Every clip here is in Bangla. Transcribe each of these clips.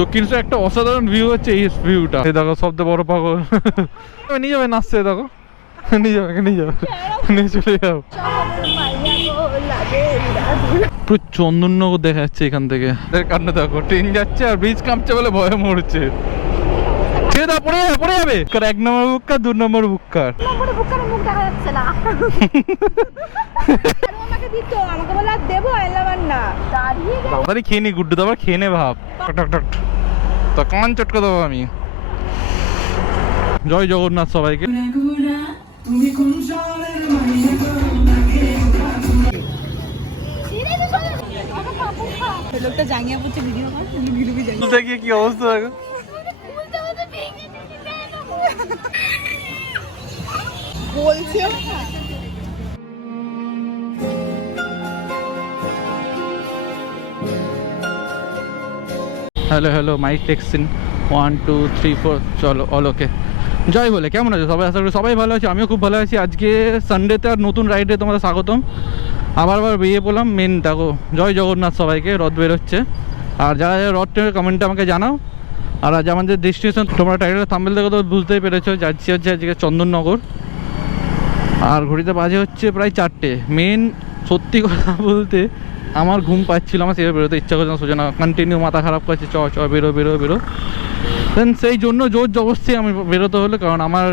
দক্ষিণেশ্বর একটা অসাধারণ ভিউ হচ্ছে এই ভিউটা। এই দেখো সবচেয়ে বড় পাগল নিয়ে যাবে, নাচছে দেখো, নিয়ে যাবে নিয়ে চলে যাও। পুরো চন্দননগর দেখা যাচ্ছে এখান থেকে। কান্না দেখো, ট্রেন যাচ্ছে আর ব্রিজ কাঁপছে বলে ভয়ে মরছে। ছেড়ে দাও, পড়ে যাবে। 1 নম্বর বুক্কার 2 নম্বর বুক্কার মুখ দেখা যাচ্ছে না। আমাকে দিত, আমাকে বলে আর দেবো, এলাম না। দাঁড়িয়ে খেয়ে নি গুড্ডু, দাবার খেয়ে নে ভাব। তো কান চটকে দেবো আমি। জয় জগন্নাথ সবাইকে। লোকটা জাঙ্গিয়া পড়ছে, ভিডিও দেখি কি অবস্থা দেখো। বলছে হ্যালো মাইক টেক্সিন 1 2 3 4 চলো অল ওকে। জয় বলে, কেমন আছো সবাই? আশা করি সবাই ভালো আছে, আমিও খুব ভালো আছি। আজকে সানডেতে আর নতুন রাইডে তোমাদের স্বাগতম। আবার বেরিয়ে পড়লাম। মেন দেখো, জয় জগন্নাথ সবাইকে। রথ বেরোচ্ছে, আর যারা যারা রথ ট্রেনের কমেন্টে আমাকে জানাও। আর আজ আমাদের ডেস্টিনেশন তোমরা টাইটেল থাম্বনেল দেখে তো বুঝতেই পেরেছো, যাচ্ছি হচ্ছে আজকে চন্দননগর। আর ঘড়িতে বাজে হচ্ছে প্রায় 4টে। মেন সত্যি কথা বলতে আমার ঘুম পাচ্ছিল, আমার সেভাবে বেরোতে ইচ্ছা করছে না, সোজা না, কন্টিনিউ মাথা খারাপ করছে, বেরো। দেন সেই জন্য জোর জবরদস্তি আমি বেরোতে হলো, কারণ আমার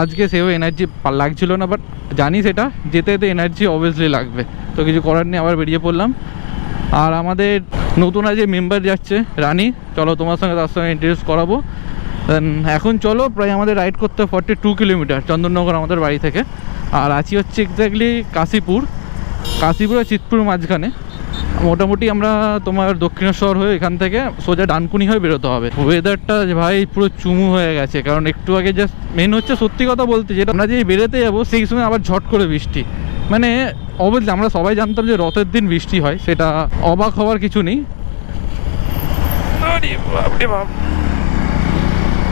আজকে সেভাবে এনার্জি লাগছিল না। বাট জানি সেটা যেতে যেতে এনার্জি অবভিয়াসলি লাগবে, তো কিছু করার নেই, আবার বেরিয়ে পড়লাম। আর আমাদের নতুন যে মেম্বার যাচ্ছে রানী, চলো তোমার সঙ্গে তার সঙ্গে ইন্ট্রোডিউস করাবো। দেন এখন চলো, প্রায় আমাদের রাইড করতে 42 কিলোমিটার চন্দননগর আমাদের বাড়ি থেকে। আর আছি হচ্ছে এক্স্যাক্টলি কাশীপুর আর চিতপুর মাঝখানে। মোটামুটি আমরা তোমার দক্ষিণেশ্বর হয়ে এখান থেকে সোজা ডানকুনি হয়ে বেরোতে হবে। ওয়েদারটা ভাই পুরো চুমু হয়ে গেছে, কারণ একটু আগে জাস্ট মেন হচ্ছে সত্যি কথা বলতে, যেটা আমরা যে বেরোতে যাবো সেই সময় আবার ঝট করে বৃষ্টি। মানে অবশ্যই আমরা সবাই জানতাম যে রথের দিন বৃষ্টি হয়, সেটা অবাক হওয়ার কিছু নেই।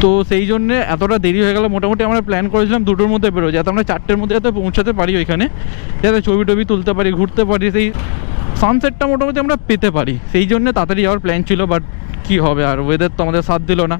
তো সেই জন্য এতটা দেরি হয়ে গেল। মোটামুটি আমরা প্ল্যান করেছিলাম 2টোর মধ্যে বেরো, যাতে আমরা 4টের মধ্যে যাতে পৌঁছাতে পারি ওইখানে, যাতে ছবি টবি তুলতে পারি, ঘুরতে পারি, সেই সানসেটটা মোটামুটি আমরা পেতে পারি। সেই জন্য তাড়াতাড়ি যাওয়ার প্ল্যান ছিল। বাট কী হবে, আর ওয়েদার তো আমাদের সাথ দিল না।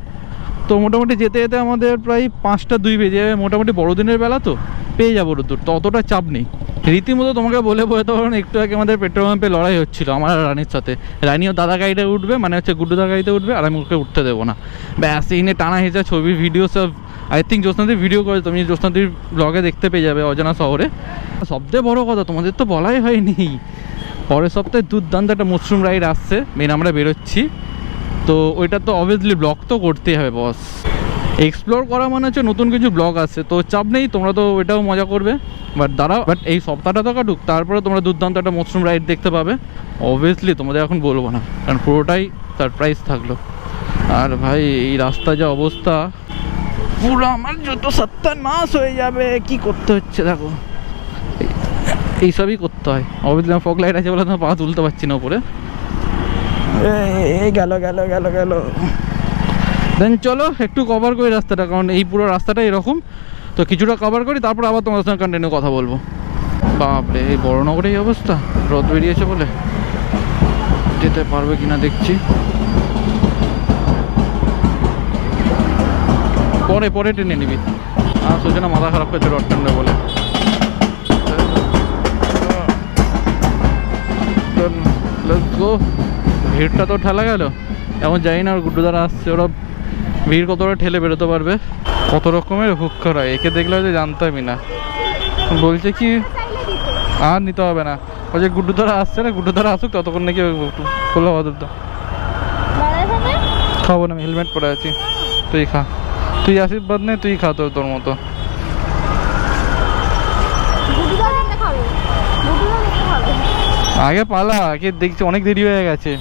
তো মোটামুটি যেতে যেতে আমাদের প্রায় 5টা 2 বেজে যাবে। মোটামুটি বড়দিনের বেলা তো পেয়ে যাবো রোদ্দুর, তো অতটা চাপ নেই। রীতিমতো তোমাকে বলে তখন একটু আগে আমাদের পেট্রোল পাম্পে লড়াই হচ্ছিলো আমার আর রানীর সাথে। রানীও দাদা গাড়িতে উঠবে, মানে হচ্ছে গুড্ডুদার গাড়িতে উঠবে, আর আমি ওকে উঠতে দেবো না। ব্যাস এই নিয়ে টানা হেঁচা, ছবি ভিডিও সব আই থিঙ্ক জ্যোৎস্নাদির ভিডিও করে, তুমি জ্যোৎস্নাদির ব্লগে দেখতে পেয়ে যাবে অজানা শহরে। সবচেয়ে বড়ো কথা তোমাদের তো বলাই হয়নি, পরের সপ্তাহে দুর্দান্ত একটা মশরুম রাইড আসছে। মেন আমরা বেরোচ্ছি, তো ওইটা তো অবভিয়াসলি ব্লগ তো করতেই হবে বস। এক্সপ্লোর করা মানে হচ্ছে নতুন কিছু ব্লগ আসছে, তো চাপ নেই, তোমরা তো ওইটাও মজা করবে। বাট এই সপ্তাহটা তো কাটুক, তারপরে তোমরা দুর্দান্ত একটা মশরুম রাইড দেখতে পাবে। অবভিয়াসলি তোমাদের এখন বলবো না, কারণ পুরোটাই সারপ্রাইজ থাকলো। আর ভাই এই রাস্তা যা অবস্থা, পুরো আমার জুতো সত্যানাশ হয়ে যাবে। কি করতে হচ্ছে দেখো, এইসবই করতে হয়। অবভিয়াসলি ফগ লাইট আছে বলে তো পা তুলতে পারছি না উপরে। গেল। দেন চলো একটু কভার করি রাস্তাটা, কারণ এই পুরো রাস্তাটা এরকম, তো কিছুটা কভার করি, তারপর আবার তোমার সঙ্গে কন্টিনিউ কথা বলবো। বাপরে এই বড়নগরে এই অবস্থা, রথ বেরিয়েছে বলে যেতে পারবে কিনা দেখছি। পরে টেনে নিবি, আর সোজা মাথা খারাপ করছে রথ টানবে বলে। Let's go. ভিড়টা তো ঠেলা গেল, এমন জানি না আর গুড্ডুদারা আসছে, ওরা ভিড় কতটা ঠেলে বেরোতে পারবে। কত রকমের হুক্কার হয়, একে দেখলে হয়তো জানতামই না। বলছে কি আর নিতে হবে না, ওই যে গুড্ডুদারা আসছে না, গুড্ডুদারা আসুক ততক্ষণ নাকি খোলা বাদুরটা খাবো না। আমি হেলমেট পরে আছি, তুই খা, তুই আশীর্বাদ নে, তুই খা তোর মতো। আগে পালা, আগে দেখছি অনেক দেরি হয়ে গেছে।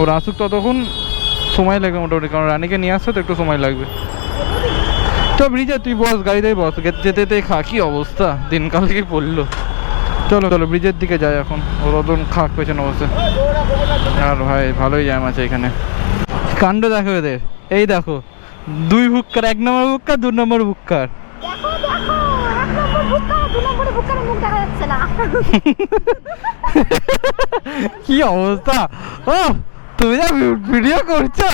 ওর আসুক ততক্ষণ সময় লাগবে মোটামুটি, কারণ রানীকে নিয়ে আসতে তো একটু সময় লাগবে। তো ব্রিজে তুই বস, গাড়িতেই বস, যেতে যেতে খা। কি অবস্থা, দিনকাল থেকে পড়লো। চলো ব্রিজের দিকে যাই এখন, ওর ওদন খাক পেছনে বসে। আর ভাই ভালোই জ্যাম আছে এখানে। কাণ্ড দেখো এদের, এই দেখো 2 হুক্কার, 1 নম্বর হুক্কার 2 নম্বর হুক্কার। কি অবস্থা, ও তুমি যা ভিডিও করছো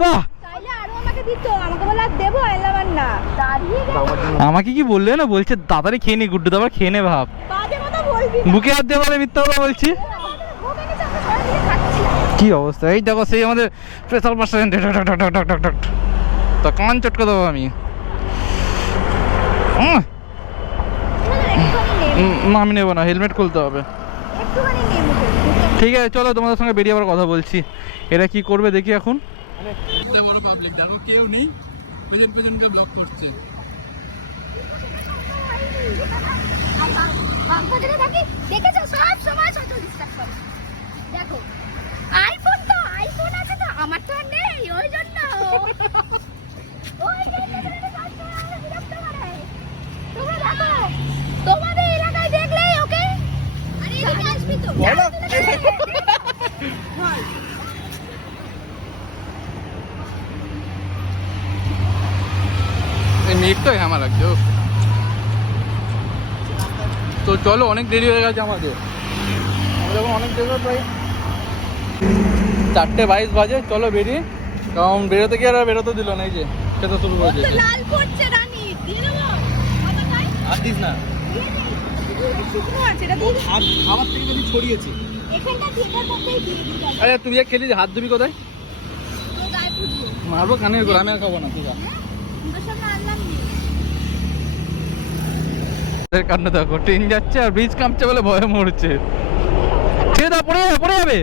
বাহ। চাইলে আরো আমাকে দিত, আমাকে বলে আর দেবো এলাম আর না, দাঁড়িয়ে গেছে। আমাকে কি বললে না, বলছে তাড়াতাড়ি খেয়ে নি গুড্ডু, তারপর খেয়ে নে ভাব। বাজে কথা বলবি না। বুকে হাত দিয়ে বলে মিথ্যা কথা বলছি। ভোগে গেছে, আমরা সবাই মিলে খাচ্ছি। কি অবস্থা, এই দেখো সেই আমাদের স্পেশাল পার্সেন্ট তো কান চটকে দেবো আমি। না আমি নেবো না, হেলমেট খুলতে হবে। একটুখানি নে মুখে। ঠিক আছে চলো, তোমাদের সঙ্গে বেরিয়ে আবার কথা বলছি। এরা কি করবে দেখি এখন। বড় পাবলিক দেখো, কেউ নেই, পেছন পেছনকে ব্লক করছে। বাগবাজারে থাকি, দেখেছো সব সময় সোশ্যাল ডিস্ট্যান্স করে। দেখো আইফোন তো আইফোন আছে তো, আমার তো আর নেই, ওই জন্য ওই জন্য সব সময় আমাকে বিরক্ত করে। তোমরা দেখো, তোমাদের এলাকায় দেখলেই ওকে আরে এদিকে আসবি তো বলো। এই মেঘটাই আমার লাগছে। উফ। তো চলো, অনেক দেরি হয়ে গেছে আমাদের, আমরা যখন অনেক দেরি প্রায় 4:22 বাজে। চলো বেরিয়ে, কারণ বেরোতে গিয়ে আর বেরোতে দিল না, এই যে খেতে শুরু ও করেছে। তো লাল করছে রানী, দিয়ে দেবো বাবা তাই আর দিস না, দিয়ে দে। শুকনো আছে এটা দিয়ে দে। খাবার থেকে যদি ছড়িয়েছে। এখানটা যেটার মধ্যেই দিয়ে দিতে হবে। আরে তুই এক খেলি, হাত ধুবি কোথায়? তো গায়ে পুড়বে। মারবো কানের উপর, আমি আর খাবো না। ঠিক আছে, তোর সামনে আনলাম নি। কান্না দেখো, ট্রেন যাচ্ছে আর ব্রিজ কাঁপছে বলে ভয়ে মরছে। ছেড়ে দাও, পড়ে যাবে পড়ে যাবে।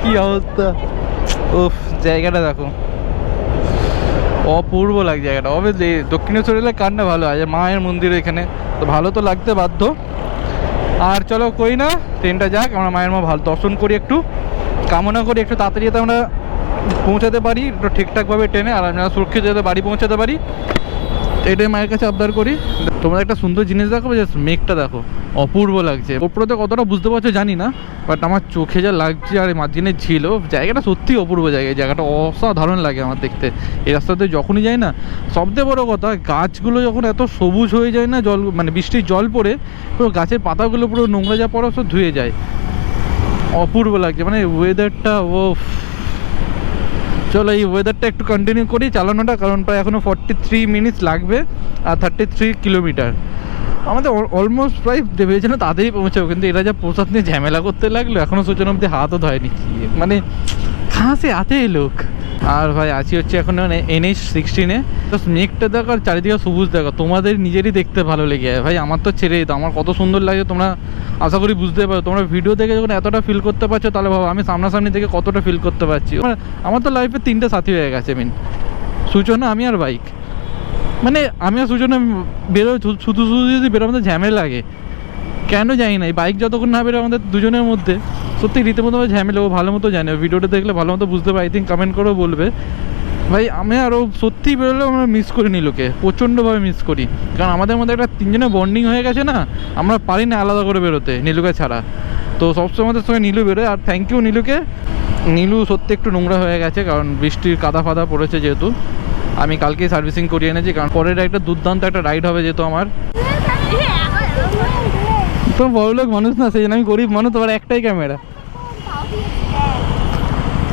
কি অবস্থা, উফ জায়গাটা দেখো, অপূর্ব লাগে জায়গাটা। হবে যে দক্ষিণেশ্বর এলে কান্না ভালো আছে, মায়ের মন্দির এখানে, তো ভালো তো লাগতে বাধ্য। আর চলো কই না, ট্রেনটা যাক, আমরা মায়ের মা ভালো দর্শন করি, একটু কামনা করি একটু তাড়াতাড়ি যাতে আমরা পৌঁছাতে পারি একটু ঠিকঠাকভাবে ট্রেনে, আর আমরা সুরক্ষিত যাতে বাড়ি পৌঁছাতে পারি, এটাই মায়ের কাছে আবদার করি। তোমরা একটা সুন্দর জিনিস দেখো, যে মেঘটা দেখো, অপূর্ব লাগছে। ওপরতে কতটা বুঝতে পারছো জানি না, বাট আমার চোখে যা লাগছে, আর মাঝখানে ছিল জায়গাটা সত্যি অপূর্ব জায়গা। এই জায়গাটা অসাধারণ লাগে আমার দেখতে। এই রাস্তাতে যখনই যাই না, সবথেকে বড় কথা, গাছগুলো যখন এত সবুজ হয়ে যায় না, জল মানে বৃষ্টির জল পড়ে পুরো গাছের পাতাগুলো পুরো নোংরা যা পড়া সব ধুয়ে যায়, অপূর্ব লাগছে। মানে ওয়েদারটা ও, চলো এই ওয়েদারটা একটু কন্টিনিউ করি চালানোটা, কারণ প্রায় এখনও 43 মিনিটস লাগবে আর 33 কিলোমিটার। আমাদের অলমোস্ট প্রায় ভেবেছিলাম তাড়াতাড়ি পৌঁছাবো, কিন্তু এরা যা প্রসাদ নিয়ে ঝামেলা করতে লাগলো, এখনও সূচনা অব্দি হাতও ধয়নি। মানে খাসে আছে এই লোক। আর ভাই আছি হচ্ছে এখন NH-16-এ। তো মেঘটা দেখো আর চারিদিকে সবুজ দেখো, তোমাদের নিজেরই দেখতে ভালো লেগে যায় ভাই। আমার তো ছেড়ে দিত, আমার কত সুন্দর লাগে তোমরা আশা করি বুঝতে পারো। তোমরা ভিডিও দেখে যখন এতটা ফিল করতে পারছো, তাহলে ভাবো আমি সামনাসামনি থেকে কতটা ফিল করতে পারছি। আমার তো লাইফে 3টে সাথী হয়ে গেছে, সূচনা, আমি আর বাইক। মানে আমি আর সূচনা বেরো, শুধু শুধু যদি বেরো আমাদের ঝামেলা লাগে, কেন জানি না। এই বাইক যতক্ষণ না বেরো আমাদের দুজনের মধ্যে, সত্যি রীতিমতো ঝামেলা। ও ভালো মতো জানে, ভিডিওটা দেখলে ভালো মতো বুঝতে পারি, আই থিঙ্ক কমেন্ট করেও বলবে। ভাই আমি আরও সত্যি বেরোলেও আমরা মিস করি নীলুকে, প্রচণ্ডভাবে মিস করি। কারণ আমাদের মধ্যে একটা 3জনের বন্ডিং হয়ে গেছে না, আমরা পারি না আলাদা করে বেরোতে নীলুকে ছাড়া। তো সবসময় আমাদের সঙ্গে নীলু বেরোয়। আর থ্যাংক ইউ নীলুকে। নীলু সত্যি একটু নোংরা হয়ে গেছে, কারণ বৃষ্টির কাদা ফাদা পড়েছে যেহেতু। আমি কালকেই সার্ভিসিং করিয়ে এনেছি, কারণ পরের একটা দুর্দান্ত একটা রাইড হবে যেহেতু আমার। তো বড়লোক মানুষ না, সেই জন্য আমি গরিব মানুষ, তোমার একটাই ক্যামেরা।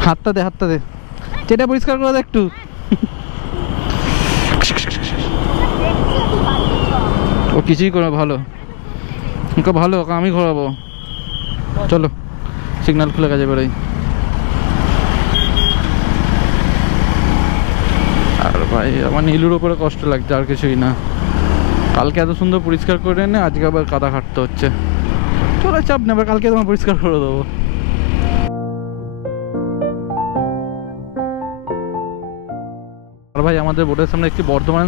হাতটা দে, হাতটা দে, যেটা পরিষ্কার করে দে একটু। ও কিছুই করে ভালো, ওকে ভালো, ওকে আমি ঘোরাবো। চলো সিগন্যাল খুলে গেছে, বেরোই। আর ভাই আমার নীলুর ওপরে কষ্ট লাগছে, আর কিছুই না। কালকে এত সুন্দর পরিষ্কার করে এনে আজকে আবার কাদা খাটতে হচ্ছে। চলো চাপ নেবার, কালকে তোমার পরিষ্কার করে দেবো। আর ভাই আমাদের বোর্ডের সামনে একটি বর্ধমান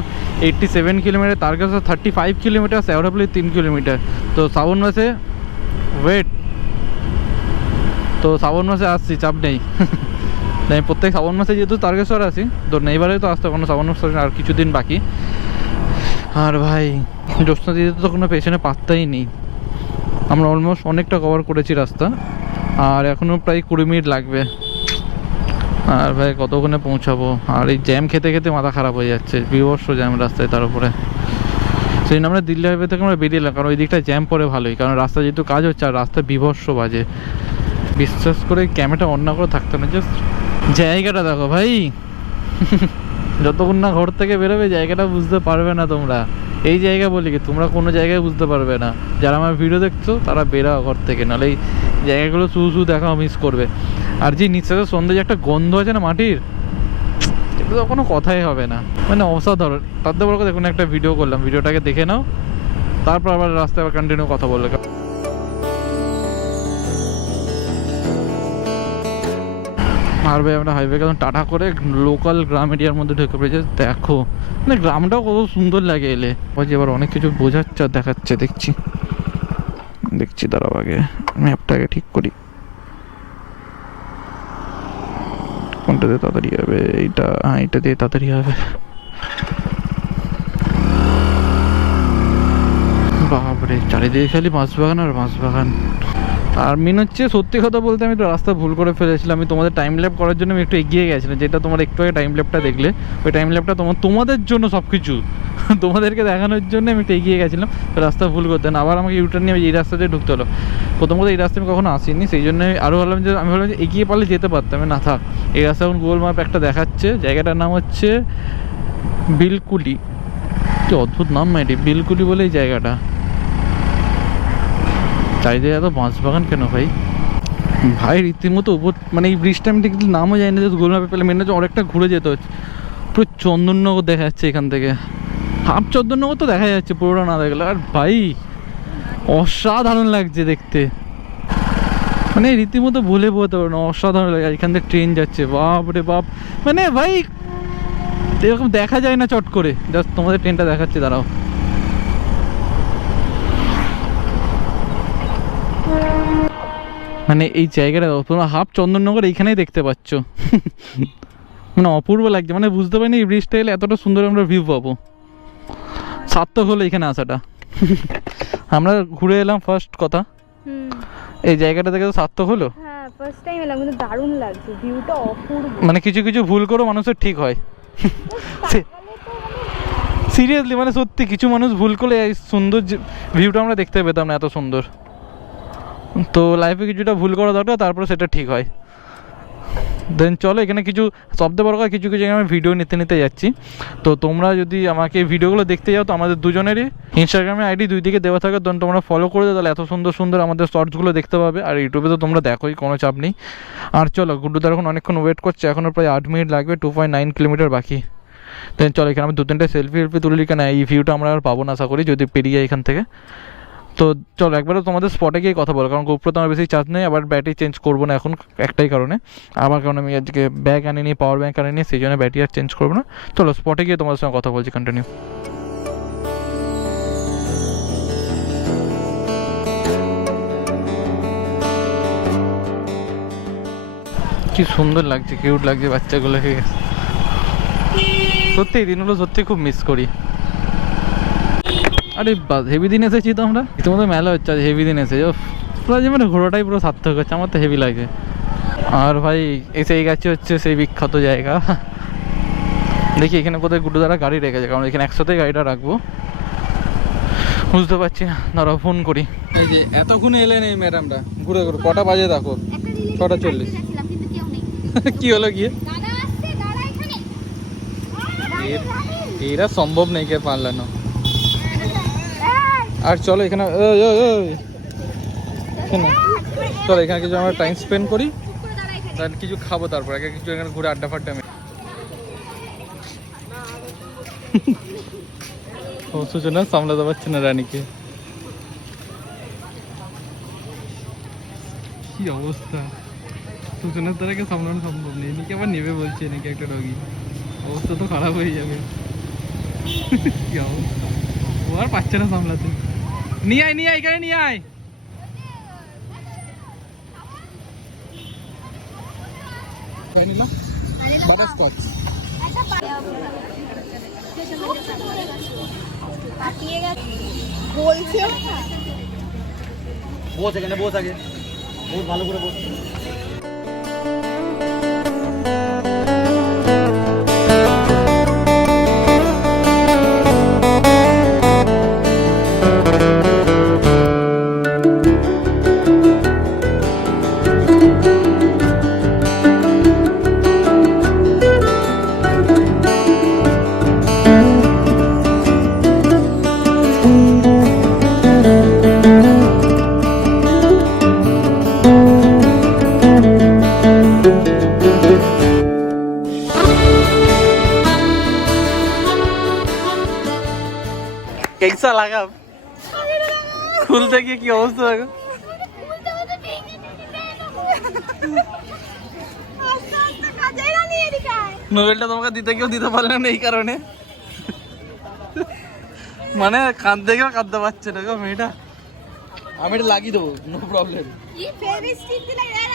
87 কিলোমিটার, তার কাছে 35 কিলোমিটার, শ্যাওড়াফুলি 3 কিলোমিটার। তো শ্রাবণ মাসে ওয়েট, তো শ্রাবণ মাসে আসছি, চাপ নেই। আমি প্রত্যেক শ্রাবণ মাসে যেহেতু তারকেশ্বর আসি, তো এইবারে তো আসতে কোনো শ্রাবণ মাস আর কিছুদিন বাকি। আর ভাই জ্যোৎস্না দিদিতে তো কোনো পেছনে পাত্তাই নেই। আমরা অলমোস্ট অনেকটা কভার করেছি রাস্তা, আর এখনও প্রায় 20 মিনিট লাগবে। আর ভাই কতক্ষণে পৌঁছাবো, আর এই জ্যাম খেতে খেতে মাথা খারাপ হয়ে যাচ্ছে, বিভৎস জ্যাম রাস্তায়। তার উপরে সেই জন্য আমরা দিল্লি হাইওয়ে থেকে আমরা বেরিয়ে এলাম, কারণ ওই দিকটা জ্যাম পড়ে ভালোই, কারণ রাস্তা যেহেতু কাজ হচ্ছে, আর রাস্তা বিভৎস বাজে। বিশ্বাস করে ক্যামেরাটা অন না করে থাকতো না। জাস্ট জায়গাটা দেখো ভাই, যতক্ষণ না ঘর থেকে বেরোবে জায়গাটা বুঝতে পারবে না তোমরা। এই জায়গা বলি কি, তোমরা কোনো জায়গায় বুঝতে পারবে না। যারা আমার ভিডিও দেখছো তারা বেরাও ঘর থেকে, নাহলে এই জায়গাগুলো শুধু দেখাও মিস করবে। আর যে নিঃশ্বাসের সন্ধ্যে যে একটা গন্ধ আছে না মাটির, এটা তো কোনো কথাই হবে না, মানে অসাধারণ। তার থেকে বড় কথা, দেখুন একটা ভিডিও করলাম, ভিডিওটাকে দেখে নাও, তারপর আবার রাস্তায় আবার কন্টিনিউ কথা বলবে। আর ভাই আমরা হাইওয়ে একদম টাটা করে লোকাল গ্রাম এরিয়ার মধ্যে ঢুকে পড়েছে। দেখো মানে গ্রামটাও কত সুন্দর লাগে এলে। ওই যে এবার অনেক কিছু বোঝাচ্ছে আর দেখাচ্ছে, দেখছি দাঁড়াও আগে ম্যাপটাকে ঠিক করি, কোনটা দিয়ে তাড়াতাড়ি হবে। এইটা, হ্যাঁ এইটা দিয়ে তাড়াতাড়ি হবে। বাপরে চারিদিকে খালি বাঁশবাগান আর বাঁশবাগান। আর মেন হচ্ছে সত্যি কথা বলতে, আমি তো রাস্তা ভুল করে ফেলেছিলাম। আমি তোমাদের টাইম ল্যাপ করার জন্য আমি একটু এগিয়ে গেছিলাম, যেটা তোমার একটু আগে টাইম ল্যাপটা দেখলে, ওই টাইম ল্যাপটা তোমাদের জন্য সব কিছু তোমাদেরকে দেখানোর জন্য আমি একটু এগিয়ে গেছিলাম, রাস্তা ভুল করতে না। আবার আমাকে ইউটার্ন নিয়ে এই রাস্তা দিয়ে ঢুকতে হলো। প্রথম কথা এই রাস্তায় আমি কখনো আসিনি, সেই জন্য আরও ভাবলাম যে এগিয়ে পারলে যেতে পারতাম, না থাক এই রাস্তা। এখন গুগল ম্যাপ একটা দেখাচ্ছে, জায়গাটার নাম হচ্ছে বিলকুলি। কি অদ্ভুত নাম এটি, বিলকুলি বলে এই জায়গাটা। চারিদিকে এত বাঁশবাগান কেন ভাই? ভাই রীতিমতো উপর, মানে এই ব্রিজটা আমি ঠিক নামও জানি না, যে গুগল ম্যাপে পেলে মেন হচ্ছে অনেকটা ঘুরে যেতে হচ্ছে। পুরো চন্দননগর দেখা যাচ্ছে এখান থেকে, হাফ চন্দননগর তো দেখা যাচ্ছে পুরোটা না দেখলে। আর ভাই অসাধারণ লাগছে দেখতে, মানে রীতিমতো বলে বোঝাতে পারবো না, অসাধারণ লাগে। এখান থেকে ট্রেন যাচ্ছে, বাপ রে বাপ, মানে ভাই এরকম দেখা যায় না চট করে। জাস্ট তোমাদের ট্রেনটা দেখাচ্ছে, দাঁড়াও। মানে এই জায়গাটা তোমরা হাফ চন্দননগর এইখানেই দেখতে পাচ্ছ। মানে অপূর্ব লাগছে, মানে বুঝতে পারিনি এই ব্রিজটা এলে এতটা সুন্দর আমরা ভিউ পাবো। সার্থক হলো এখানে আসাটা। আমরা ঘুরে এলাম ফার্স্ট কথা, এই জায়গাটা দেখে তো সার্থক হলো। হ্যাঁ ফার্স্ট টাইম এলাম, কিন্তু দারুণ লাগছে, ভিউটা অপূর্ব। মানে কিছু কিছু ভুল করো মানুষের ঠিক হয়, সিরিয়াসলি মানে সত্যি কিছু মানুষ ভুল করলে এই সুন্দর ভিউটা আমরা দেখতে পেতাম না, এত সুন্দর। তো লাইফে কিছুটা ভুল করা দরকার, তারপরে সেটা ঠিক হয়। দেন চলো, এখানে কিছু সবথেকে বড় কথা, কিছু কিছু জায়গায় আমি ভিডিও নিতে যাচ্ছি। তো তোমরা যদি আমাকে এই ভিডিওগুলো দেখতে যাও, তো আমাদের দুজনেরই ইনস্টাগ্রামে আইডি দুই দিকে দেওয়া থাকে, তখন তোমরা ফলো করে দাও, তাহলে এত সুন্দর সুন্দর আমাদের শর্টসগুলো দেখতে পাবে। আর ইউটিউবে তো তোমরা দেখোই, কোনো চাপ নেই। আর চলো, গুড্ডুদার এখন অনেকক্ষণ ওয়েট করছে, এখনও প্রায় 8 মিনিট লাগবে, 2.9 কিলোমিটার বাকি। দেন চলো, এখানে আমি 2-3টে সেলফি তুলি, কেন এই ভিউটা আমরা আর পাবো না আশা করি, যদি পেরিয়ে যায় এখান থেকে। তো চলো একবারও তোমাদের স্পটে গিয়ে কথা বলো, কারণ গোপ্রোতে আমার বেশি চার্জ নেই, আবার ব্যাটারি চেঞ্জ করবো না এখন, একটাই কারণে, আমার কারণ আমি আজকে ব্যাগ আনিনি, পাওয়ার ব্যাঙ্ক আনিনি, সেই জন্য ব্যাটারি আর চেঞ্জ করবো না। চলো স্পটে গিয়ে তোমাদের সঙ্গে কথা বলছি, কন্টিনিউ। কি সুন্দর লাগছে, কিউট লাগছে বাচ্চাগুলোকে, সত্যি এই দিনগুলো সত্যি খুব মিস করি। আরে হেভি দিন এসেছি তো আমরা, ইতিমধ্যে মেলা হচ্ছে, আজ হেভি দিন এসেছে, পুরো যে মানে ঘোরাটাই পুরো সার্থক হচ্ছে, আমার তো হেভি লাগে। আর ভাই এই গাছে হচ্ছে সেই বিখ্যাত জায়গা, দেখি এখানে কোথায় গুড্ডু দ্বারা গাড়ি রেখেছে, কারণ এখানে একসাথে গাড়িটা রাখবো, বুঝতে পারছি না, দাঁড়াও ফোন করি। এই যে এতক্ষণে এলেন এই ম্যাডামটা, ঘুরে ঘুরে কটা বাজে দেখো, 6:40। কি হলো গিয়ে? এরা সম্ভব নেই কে পারলানো। আর চলো এখানে চলো এখানে কিছু আমরা টাইম স্পেন্ড করি, তাহলে কিছু খাবো, তারপর কিছু এখানে ঘুরে আড্ডা ফাড্ডা মেরে। ও সূচনা সামলাতে পারছে না রানীকে, কি অবস্থা, সূচনার দ্বারাকে সামলানো সম্ভব নেই, নাকি আবার নেবে বলছে নাকি একটা ডগি, অবস্থা তো খারাপ হয়ে যাবে। কি অবস্থা, ও আর পাচ্ছে না সামলাতে। নিয়ে আয় এখানে নিয়ে আয়। বাবা স্কচ বলছে বস এখানে, বস আগে, বহুত ভালো করে বস। कैसा लगा খুলতে গিয়ে কি অবস্থা দেখো নোবেলটা তোমাকে দিতে কেউ দিতে পারলে না এই কারণে মানে কাঁদতে গেও কাঁদতে পারছে না গো মেয়েটা আমি এটা লাগিয়ে দেবো নো প্রবলেম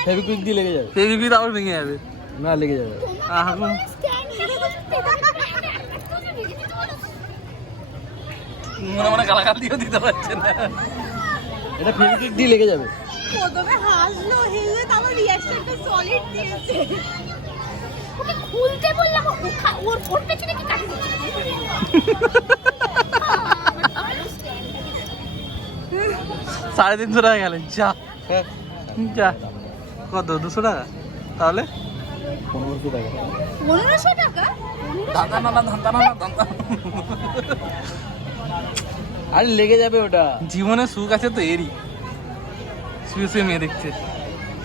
ফেভিকুইক দিয়ে লেগে যাবে ফেভিকুইক আবার ভেঙে যাবে না লেগে যাবে মনে মনে গালাগালিও দিতে পারছে না এটা ফেভিকুইক দিয়ে লেগে যাবে প্রথমে হাসলো হেসে তারপর রিঅ্যাকশনটা সলিড দিয়েছে ওকে খুলতে বললাম ওর ওর পেছনে কি কাটি দিচ্ছে 350 টাকা গেল যা যা কত 200 টাকা তাহলে 1500 টাকা 1500 টাকা দাদা না দাদা না দাদা আরে লেগে যাবে ওটা জীবনে সুখ আছে তো এরই শুয়ে শুয়ে মেয়ে দেখছে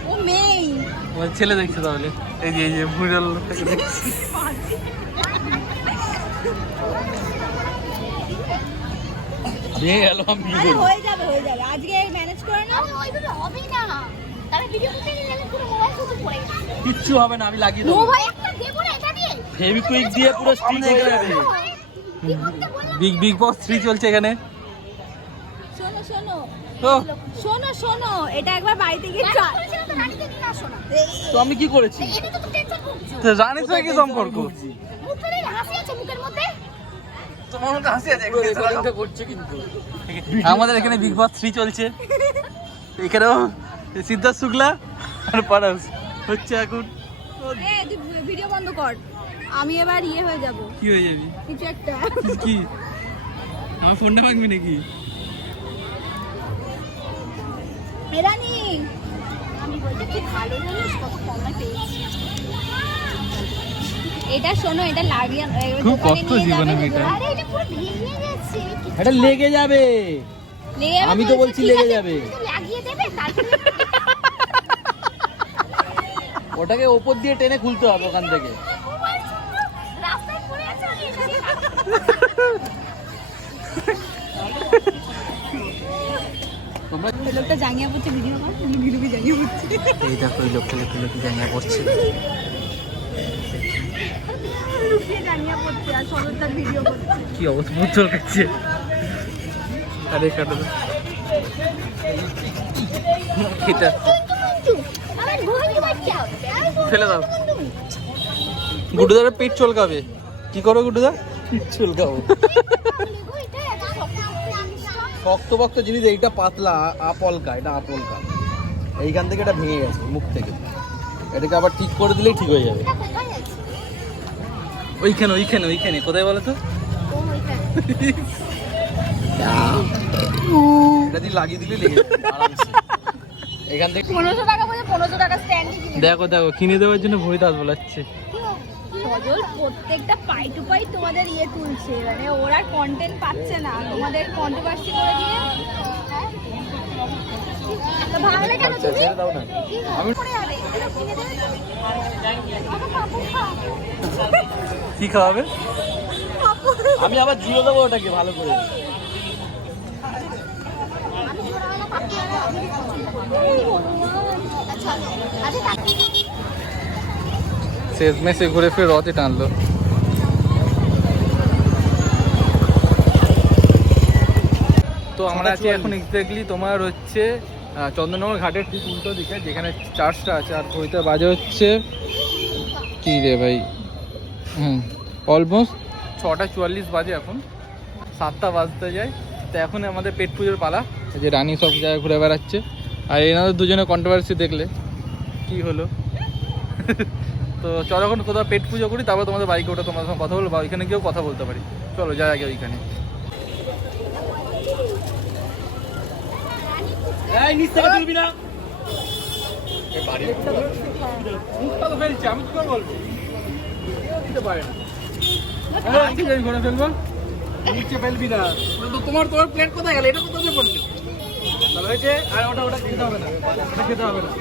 ও মেই ওই ছেলে দেখছে তাহলে এই যে বুড়ো লোকটাকে দেখছি ভেঙে গেল আমি কি আরে করব হয়ে যাবে আজকে ম্যানেজ করে নাও ওইগুলো হবে না তাহলে ভিডিও করতে গেলে পুরো মোবাইল শুধু পড়ে যাবে কিচ্ছু হবে না আমি লাগিয়ে দেবো মোবাইল একটা দেব না এটা দিয়ে ফেভিকুইক দিয়ে পুরো স্টিক হয়ে যাবে কি করতে বললাম বিগ বস 3 চলছে এখানে শোনো ও শোনো এটা একবার বাড়িতে গিয়ে ট্রাই করেছিলাম তো রানীকে নিয়ে আসো না তো আমি কি করেছি এটা তো তুমি টেনশন করছো তো জানিস না কি সম্পর্ক মুখে হাসি আছে মুখের মধ্যে তোমার মুখে হাসি আছে পুরো রেকর্ডিংটা করছে কিন্তু আমাদের এখানে বিগ বস 3 চলছে এখানেও সিদ্ধার্থ শুক্লা আর পারাস হচ্ছে এখন তুই ভিডিও বন্ধ কর আমি এবার হয়ে যাব কি হয়ে যাবি কিছু একটা কি আমার ফোনটা ভাঙবি নাকি রানী আমি বলতে কি ভালো জানিস কত কমে পেয়েছি এটা শোনো এটা লাগিয়ে খুব কষ্ট জীবনে মেয়েটা আরে এটা পুরো ভেঙে গেছে এটা লেগে যাবে আমি তো বলছি লেগে যাবে লাগিয়ে দেবে তারপরে ওটাকে উপর দিয়ে টেনে খুলতে হবে ওখান থেকে রাস্তায় পড়ে আছে তোমরা লোকটা জাঙ্গিয়া পড়ছে ভিডিও কর ভিডিও জাঙ্গিয়া পড়ছে এই দেখো এই লোকটা লোক জায়গা পড়ছে লুকিয়ে জাঙ্গিয়া পড়ছে আর সরদার ভিডিও করছে কি অবস্থা মুখ চলকাচ্ছে আরে কাটো এটা আমার ভয় বাচ্চা ফেলে দাও গুডুদার পেট চলকাবে কি করো গুডুদা চুলকাবো শক্ত বক্ত জিনিস এইটা পাতলা আপলকা এটা আপলকা এইখান থেকে এটা ভেঙে গেছে মুখ থেকে এটাকে আবার ঠিক করে দিলেই ঠিক হয়ে যাবে ওইখানে কোথায় বলো তো এটা দিয়ে লাগিয়ে দিলেই লেগে যাবে আরামসে এখান থেকে 1500 টাকা বলে 1500 টাকা স্ট্যান্ড কিনে দেখো কিনে দেওয়ার জন্য ভয় দাস বলাচ্ছে সজল প্রত্যেকটা পাই টু পাই তোমাদের তুলছে মানে ওরা কন্টেন্ট পাচ্ছে না তোমাদের কন্ট্রোভার্সি করে দিয়ে তো ভাবলে কেন তুমি ছেড়ে দাও না আমি পড়ে যাবে এগুলো কিনে দেবে তো আমার পাপু খা কি খাওয়াবে আমি আবার জিও দেবো ওটাকে ভালো করে আমি জোড়াওয়ালা পাপু আচ্ছা আচ্ছা শেষ মেসে ঘুরে ফিরে রথে টানলো তো আমরা আছি এখন এক্স্যাক্টলি তোমার হচ্ছে চন্দননগর ঘাটের ঠিক উল্টো দিকে যেখানে চার্চটা আছে আর ওইটা বাজে হচ্ছে কি রে ভাই অলমোস্ট 6:44 বাজে এখন 7টা বাজতে যায় তো এখন আমাদের পেট পুজোর পালা যে রানী সব জায়গায় ঘুরে বেড়াচ্ছে আর এনাদের দুজনে কন্ট্রোভার্সি দেখলে কি হলো তো চলো এখন কোথাও পেট পুজো করি তারপর তোমাদের বাইকে ওটা তোমাদের সঙ্গে কথা বলবো বা ওইখানে গিয়েও কথা বলতে পারি চলো যাই আগে ওইখানে এই নিচ থেকে তুলবি না আমি কি করে বলবো ঘোরা ফেলবো নিচে ফেলবি না তোমার প্লেট কোথায় গেল এটা কোথায় পড়ছে তাহলে হয়েছে আর ওটা খেতে হবে না ওটা খেতে হবে না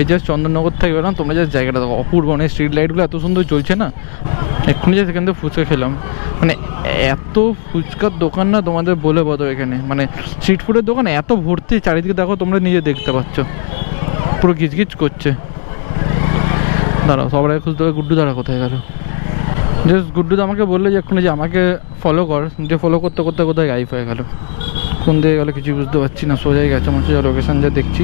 এই জাস্ট চন্দননগর থেকে বেরোলাম তোমরা জাস্ট জায়গাটা দেখো অপূর্ব মানে স্ট্রিট লাইটগুলো এত সুন্দর চলছে না এক্ষুনি যে সেখান থেকে ফুচকা খেলাম, মানে এত ফুচকার দোকান না তোমাদের বলে বলো এখানে, মানে স্ট্রিট ফুডের দোকান এত ভর্তি, চারিদিকে দেখো তোমরা নিজে দেখতে পাচ্ছ, পুরো গিজগিজ করছে। দাঁড়াও সবাই খুঁজতে হবে, গুড্ডু দাঁড়া কোথায় গেল? জাস্ট গুড্ডু আমাকে বললো যে এক্ষুনি যে আমাকে ফলো কর, যে ফলো করতে করতে কোথায় গাইব হয়ে গেল, কোন দিকে গেলো কিছু বুঝতে পারছি না, সোজাই গেছে মনে হচ্ছে যা লোকেশান যা দেখছি।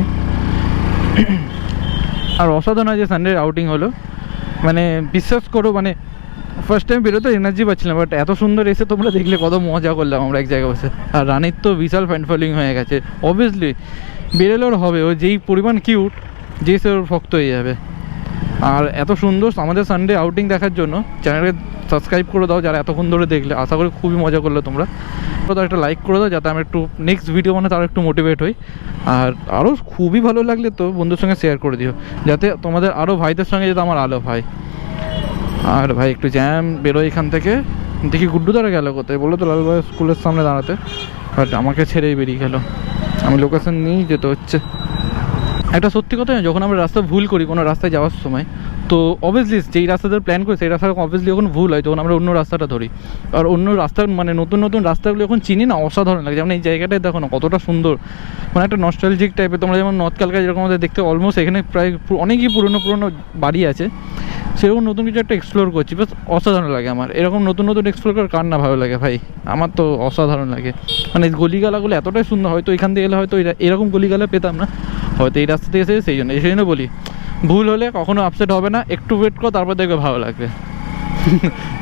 আর অসাধারণ যে সানডে আউটিং হলো, মানে বিশ্বাস করো, মানে ফার্স্ট টাইম বেরোতে এনার্জি পাচ্ছিলাম, বাট এত সুন্দর এসে তোমরা দেখলে কত মজা করলাম আমরা এক জায়গায় বসে। আর রানির তো বিশাল ফ্যান ফলোয়িং হয়ে গেছে, অবভিয়াসলি বেরোলেও হবে, ও যেই পরিমাণ কিউট যে সে ওর ভক্ত হয়ে যাবে। আর এত সুন্দর আমাদের সানডে আউটিং দেখার জন্য চ্যানেলকে সাবস্ক্রাইব করে দাও যারা এতক্ষণ ধরে দেখলে, আশা করি খুবই মজা করলো তোমরা। তো একটা লাইক করে দাও যাতে আমি একটু নেক্সট ভিডিও মানে তারা একটু মোটিভেট হই। আর আরও খুবই ভালো লাগলে তো বন্ধুর সঙ্গে শেয়ার করে দিও, যাতে তোমাদের আরও ভাইদের সঙ্গে যাতে আমার আলো হয়। আর ভাই একটু জ্যাম বেরোয় এখান থেকে, দেখি গুড্ডু দ্বারা গেল কোথায়, বললো তো লালবাগ স্কুলের সামনে দাঁড়াতে, বাট আমাকে ছেড়েই বেরিয়ে গেল, আমি লোকেশন নিয়েই যেতে হচ্ছে। একটা সত্যি কথা, যখন আমরা রাস্তা ভুল করি কোনো রাস্তায় যাওয়ার সময়, তো অবভিয়াসলি যেই রাস্তাতে প্ল্যান করি সেই রাস্তা অবভিয়াসলি যখন ভুল হয় তখন আমরা অন্য রাস্তাটা ধরি। আর অন্য রাস্তা মানে নতুন নতুন রাস্তাগুলো যখন চিনি না, অসাধারণ লাগে। যেমন এই জায়গাটায় দেখো না কতটা সুন্দর, মানে একটা নস্টালজিক টাইপের। তোমরা যেমন নর্থ ক্যালকাটা যেরকম আমাদের দেখতে অলমোস্ট এখানে প্রায় অনেকই পুরনো পুরনো বাড়ি আছে, সেরকম নতুন কিছু একটা এক্সপ্লোর করছি, বাস অসাধারণ লাগে আমার। এরকম নতুন নতুন এক্সপ্লোর করার কার না ভালো লাগে ভাই, আমার তো অসাধারণ লাগে। মানে গলিগালাগুলো এতটাই সুন্দর, হয়তো এখান থেকে এলে হয়তো এরকম গলিগালা পেতাম না, হয়তো এই রাস্তা থেকে এসে সেই জন্য বলি ভুল হলে কখনো আপসেট হবে না, একটু ওয়েট করো তারপর দেখবে ভালো লাগবে।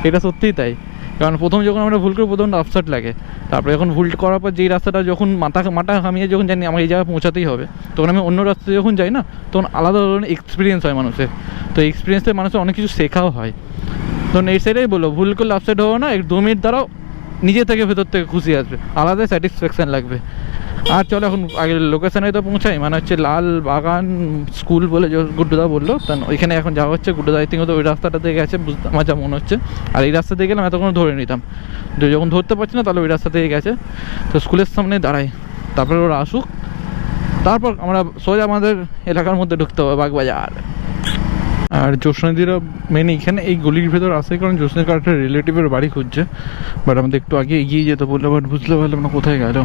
এটা সত্যিই তাই, কারণ প্রথম যখন আমরা ভুল করি প্রথম আপসেট লাগে, তারপরে যখন ভুল করার পর যেই রাস্তাটা যখন মাথা ঘামিয়ে যখন জানি আমার এই জায়গায় পৌঁছাতেই হবে, তখন আমি অন্য রাস্তায় যখন যাই না, তখন আলাদা ধরনের এক্সপিরিয়েন্স হয় মানুষের। তো এক্সপিরিয়েন্সে মানুষের অনেক কিছু শেখাও হয়। তখন এই সাইডেই বলো ভুল করলে আপসেট হবো না, 2 মিনিট দ্বারাও নিজে থেকে ভেতর থেকে খুশি আসবে, আলাদাই স্যাটিসফ্যাকশান লাগবে। আর চলো এখন আগে লোকেশানে তো পৌঁছাই, মানে হচ্ছে লাল বাগান স্কুল বলে গুড্ডুদা বললো, তখন ওইখানে এখন যাওয়া হচ্ছে। গুড্ডুদা আই থিঙ্ক ওই রাস্তাটাতে গেছে বুঝতে আমার যা মনে হচ্ছে, আর এই রাস্তা দিয়ে গেলাম এতক্ষণ ধরে নিতাম, যখন ধরতে পারছি না তাহলে ওই রাস্তা থেকে গেছে। তো স্কুলের সামনে দাঁড়াই, তারপরে ওরা আসুক, তারপর আমরা সোজা আমাদের এলাকার মধ্যে ঢুকতে হবে, বাগবাজার। আর জ্যোৎস্নাদিরা মেন এইখানে এই গলির ভেতর আসে, কারণ জ্যোৎস্নার একটা রিলেটিভের বাড়ি খুঁজছে, বাট আমাদের একটু আগে এগিয়ে যেতে বললো, বাট বুঝতে পারলাম না কোথায় গেল।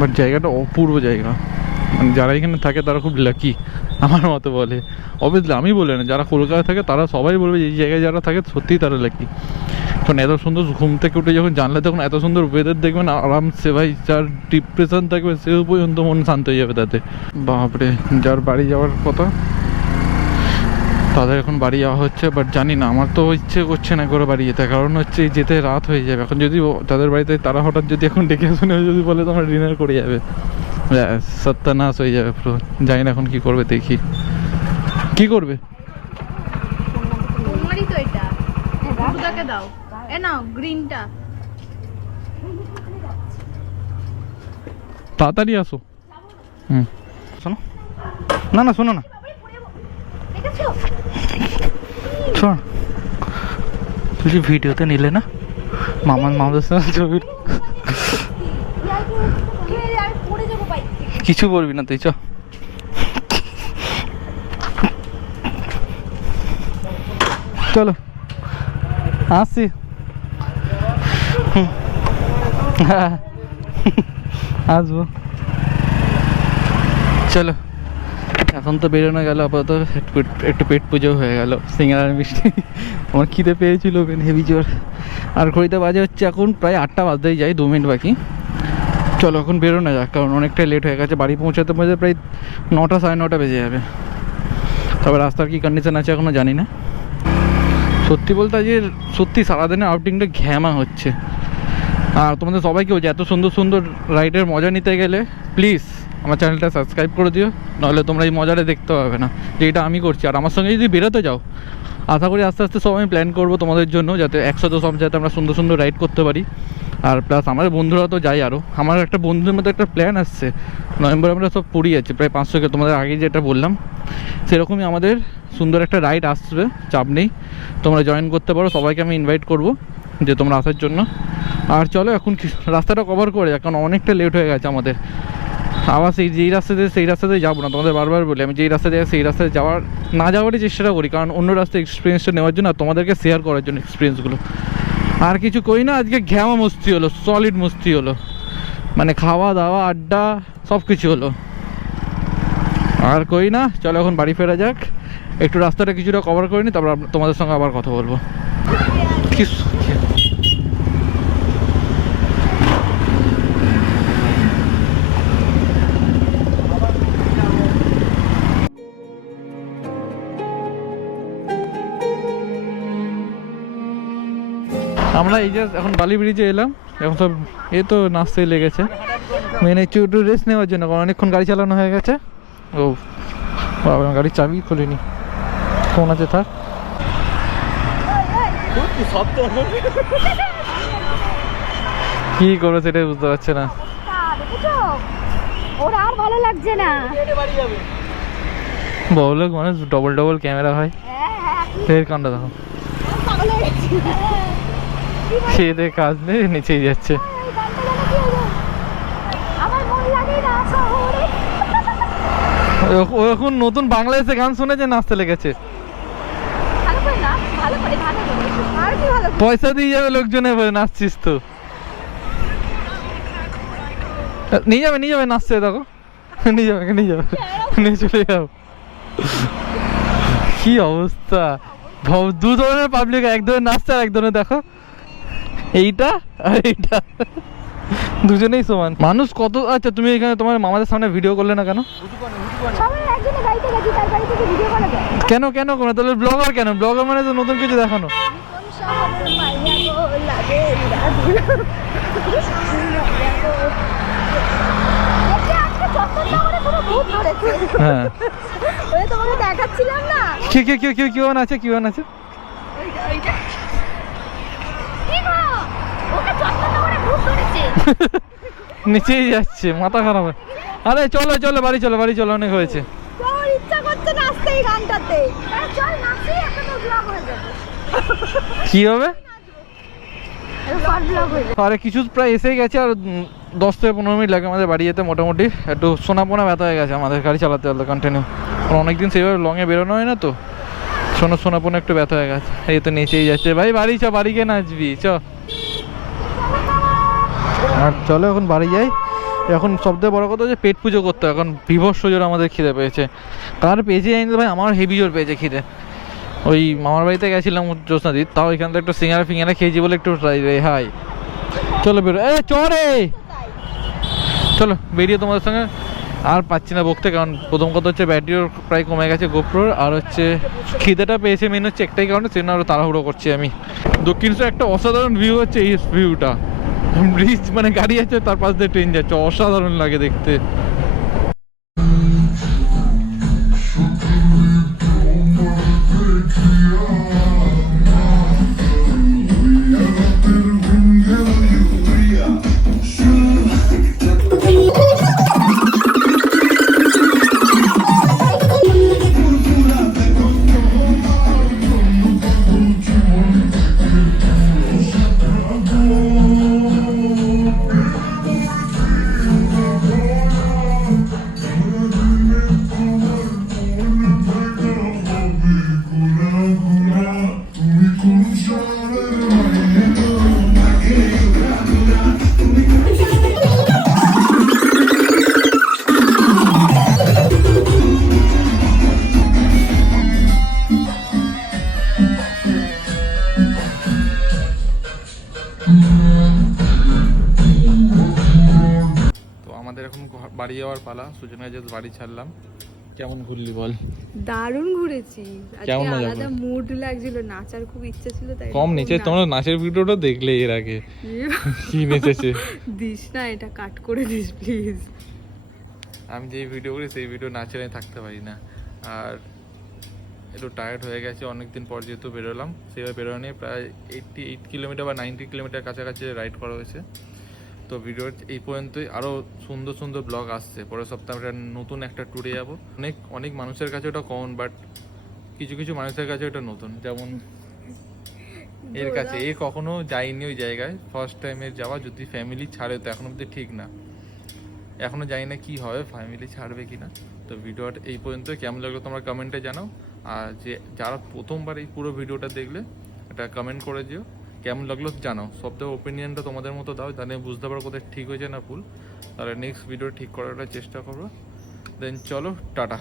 বাট জায়গাটা অপূর্ব জায়গা, মানে যারা এখানে থাকে তারা খুব লাকি আমার মতো বলে। অবভিয়াসলি আমি বলে না, যারা কলকাতায় থাকে তারা সবাই বলবে যে এই জায়গায় যারা থাকে সত্যিই তারা লাকি। কারণ এত সুন্দর ঘুম থেকে উঠে যখন জানলে তখন এত সুন্দর ওয়েদার দেখবেন আরামসে, ভাই যার ডিপ্রেশন থাকবে সেও পর্যন্ত মন শান্ত হয়ে যাবে তাতে। বাপরে, যার বাড়ি যাওয়ার কথা তাদের এখন বাড়ি যাওয়া হচ্ছে, বাট জানি না, আমার তো ইচ্ছে করছে না করে বাড়ি যেতে, কারণ হচ্ছে যেতে রাত হয়ে যাবে। এখন যদি তাদের বাড়িতে তারা হঠাৎ যদি এখন ডেকে শুনে যদি বলে তোমার ডিনার করে যাবে, সত্যানাশ হয়ে যাবে পুরো। জানি না এখন কী করবে, দেখি কী করবে। তোমারই তো এটা, গুড্ডুদাকে দাও, এ নাও গ্রিনটা। তাড়াতাড়ি আসো। শোনো না, না শোনো না, শোন তুই ভিডিওতে নিলে না মামাদের সঙ্গে ছবি, কিছু বলবি না তুই, চ। চলো আসছি, হ্যাঁ আসবো, চলো। এখন তো বেরোনো গেল আপাতত, একটু পেট পুজো হয়ে গেল, সিঙ্গারার মিষ্টি আমার খিদে পেয়েছিল হেভি জোর। আর ঘড়িতে বাজে হচ্ছে এখন প্রায় 8টা বাজতেই যায়, 2 মিনিট বাকি। চলো এখন বেরোনো যাক, কারণ অনেকটাই লেট হয়ে গেছে, বাড়ি পৌঁছাতে পৌঁছাতে প্রায় 9টা সাড়ে 9টা বেজে যাবে। তবে রাস্তার কী কন্ডিশন আছে এখনও জানি না। সত্যি বলতে আজ সত্যি সারাদিনের আউটিংটা ঘ্যামা হচ্ছে। আর তোমাদের সবাইকেও যে এত সুন্দর সুন্দর রাইডের মজা নিতে গেলে প্লিজ আমার চ্যানেলটা সাবস্ক্রাইব করে দিও, নাহলে তোমরা এই মজাটা দেখতে পাবে না যেটা আমি করছি। আর আমার সঙ্গে যদি বেরোতে যাও, আশা করি আস্তে আস্তে সব আমি প্ল্যান করবো তোমাদের জন্য, যাতে একসাথে সব যাতে আমরা সুন্দর সুন্দর রাইড করতে পারি। আর প্লাস আমাদের বন্ধুরা তো যাই, আরও আমার একটা বন্ধুদের মধ্যে একটা প্ল্যান আসছে, নভেম্বরে আমরা সব পুরী যাচ্ছি প্রায় 500 তোমাদের আগে যেটা বললাম, সেরকমই আমাদের সুন্দর একটা রাইড আসবে, চাপ নেই, তোমরা জয়েন করতে পারো। সবাইকে আমি ইনভাইট করবো যে তোমরা আসার জন্য। আর চলো এখন রাস্তাটা কভার করে যাক, কারণ অনেকটা লেট হয়ে গেছে আমাদের। আবার যেই রাস্তাতে যাবো না, তোমাদের বারবার বলি আমি যেই রাস্তা যাই সেই রাস্তায় না যাওয়ারই চেষ্টাটা করি, কারণ অন্য রাস্তায় এক্সপিরিয়েন্সটা নেওয়ার জন্য আর তোমাদেরকে শেয়ার করার জন্য এক্সপিরিয়েন্সগুলো। আর কিছু করি না, আজকে ঘ্যামা মস্তি হলো, সলিড মস্তি হলো, মানে খাওয়া দাওয়া আড্ডা সব কিছু হলো। আর করি না, চলো এখন বাড়ি ফেরা যাক, একটু রাস্তাটা কিছুটা কভার করে নিই, তারপর তোমাদের সঙ্গে আবার কথা বলবো। আমরা এই যে এখন বালি ব্রিজে এলাম, এখন সব এই তো নাচতেই লেগেছে, মেন একটু রেস্ট নেওয়ার জন্য, কারণ অনেকক্ষণ গাড়ি চালানো হয়ে গেছে। ও বাবা, গাড়ির চাবি খুলিনি, ফোন আছে থাক। কি করবো সেটাই বুঝতে পারছে না। ওরা আর ভালো লাগছে না। বড়লোক মানুষ, ডবল ডবল ক্যামেরা হয়, ফের কান্ডা দেখো, খেয়ে কাজ নেই, নিচেই যাচ্ছে। ও এখন নতুন বাংলাদেশে গান শুনেছে, নাচতে লেগেছে। পয়সা দিয়ে যাবে লোকজনে, বলে নাচছিস তো, নিয়ে যাবে নাচছে, দেখো নিয়ে যাবে নিয়ে চলে যাও। কি অবস্থা, দু ধরনের পাবলিক, এক ধরনের নাচছে আর এক ধরনের দেখো, এইটা আর এইটা, দুজনেই সমান মানুষ কত। আচ্ছা তুমি এখানে তোমার মামাদের সামনে ভিডিও করলে না কেন? কেন কেন কোনো, তাহলে ব্লগার কেন? ব্লগার মানে তো নতুন কিছু দেখানো। হ্যাঁ দেখাচ্ছিলাম না, কেমন আছে নিচেই যাচ্ছে, মাথা খারাপ। আরে চলো বাড়ি চলো অনেক হয়েছে। কি হবে? আরে কিছু প্রায় এসেই গেছে, আর 10 থেকে 15 মিনিট লাগে আমাদের বাড়ি যেতে মোটামুটি। একটু সোনাপোনা ব্যথা হয়ে গেছে আমাদের গাড়ি চালাতে কন্টিনিউ, অনেকদিন সেইভাবে লংয়ে বেরোনো হয় না তো, সোনাপোনা একটু ব্যথা হয়ে গেছে। এই তো নিচেই যাচ্ছে, ভাই বাড়ি চ, বাড়ি গিয়ে নাচবি চ। আর চলো এখন বাড়ি যাই। এখন সবথেকে বড় কথা হচ্ছে পেট পুজো করতে হবে, এখন বিভৎস জোর আমাদের খিদে পেয়েছে। কার পেয়েছে জানি না ভাই, আমার হেভি জোর পেয়েছে খিদে। ওই মামার বাড়িতে গেছিলাম জ্যোৎস্নাদির, তাও এখান থেকে একটু সিঙ্গারা খেয়েছি বলে একটু রেহাই। চলো বেরো, চলো বেরিয়ে তোমাদের সঙ্গে। আর পাচ্ছি না বকতে, কারণ প্রথম কথা হচ্ছে ব্যাটারিও প্রায় কমে গেছে গোপ্রোর, আর হচ্ছে খিদেটা পেয়েছে মেন হচ্ছে একটাই কারণে, সেজন্য আরও তাড়াহুড়ো করছি আমি। দক্ষিণেশ্বর একটা অসাধারণ ভিউ হচ্ছে এই ভিউটা, ব্রিজ মানে গাড়ি আছে তার পাশ দিয়ে ট্রেন যাচ্ছে, অসাধারণ লাগে দেখতে। বাড়ি যাওয়ার পালা, সুজনা জাস্ট বাড়ি ছাড়লাম। কেমন ঘুরলি বল? দারুণ ঘুরেছি, কেমন মজা আলাদা মুড লাগছিল, নাচার খুব ইচ্ছা ছিল, তাই কম নেচে। তোমরা নাচের ভিডিওটা দেখলে এর আগে কি নেচেছে? দিস না, এটা কাট করে দিস প্লিজ। আমি যেই ভিডিও করি সেই ভিডিও নাচে আমি থাকতে পারি না, আর একটু টায়ার্ড হয়ে গেছে অনেকদিন পর যেহেতু বেরোলাম। সেভাবে বেরোনো প্রায় 88 কিলোমিটার বা 90 কিলোমিটার কাছাকাছি রাইড করা হয়েছে। তো ভিডিওর এই পর্যন্তই, আরও সুন্দর সুন্দর ব্লগ আসছে। পরের সপ্তাহে আমরা নতুন একটা ট্যুরে যাব। অনেক মানুষের কাছে ওটা কমন, বাট কিছু মানুষের কাছে ওটা নতুন। যেমন এর কাছে, এ কখনো যায়নি ওই জায়গায়, ফার্স্ট টাইমের যাওয়া, যদি ফ্যামিলি ছাড়ে তো এখন অব্দি ঠিক না। এখনও জানি না কী হবে, ফ্যামিলি ছাড়বে কি না। তো ভিডিওটা এই পর্যন্ত, কেমন লাগলো তোমরা কমেন্টে জানাও। আর যে যারা প্রথমবার এই পুরো ভিডিওটা দেখলে এটা কমেন্ট করে দিও, কেমন লাগলো জানাও। সব থেকে ওপিনিয়নটা তোমাদের মতো দাও, তাহলে আমি বুঝতে পারবো কোথায় ঠিক হয়েছে না ভুল, তাহলে নেক্সট ভিডিও ঠিক করার চেষ্টা করবো। দেন চলো, টাটা।